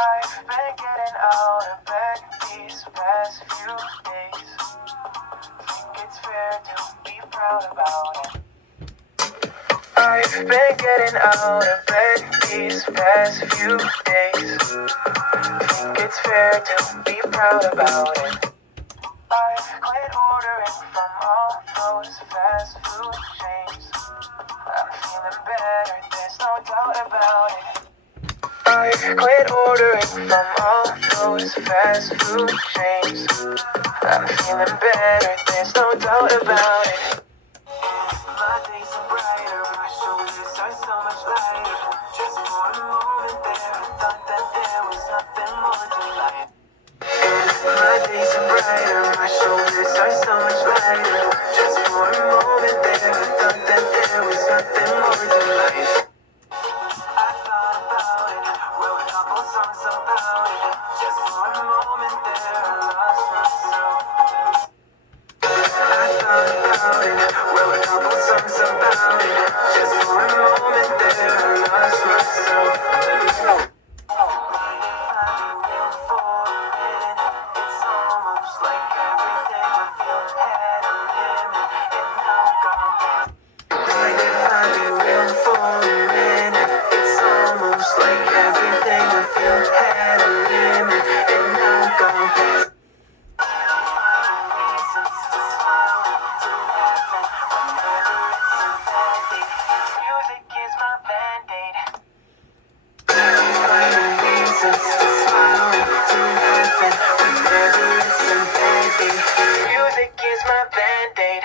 I've been getting out of bed these past few days. Think it's fair to be proud about it. I've been getting out of bed these past few days. Think it's fair to be proud about it. I've quit ordering from all those fast food chains. I'm feeling better, there's no doubt about it. I've quit ordering from all those fast food chains. I'm feeling better, there's no doubt about it. My days are brighter, my shoulders are so much lighter. Just for a moment there, I thought that there was nothing more to life. My days are brighter, my shoulders are so much lighter. Just for a moment there, I thought that there was nothing more to life. I thought about it, wrote a couple songs about it. Just for a moment there, I lost myself. I thought about it, wrote a couple songs about it. Just for a moment there, I lost myself. It's almost like everything I feel had a limit, and now gone. Mind if I be real for a minute? It's almost like everything I feel had a limit, and now gone past. Reasons to smile, to laugh, and whenever it's a bad day, music is my band-aid. Finding reasons to smile, to laugh, and whenever it's a bad day, music is my band-aid.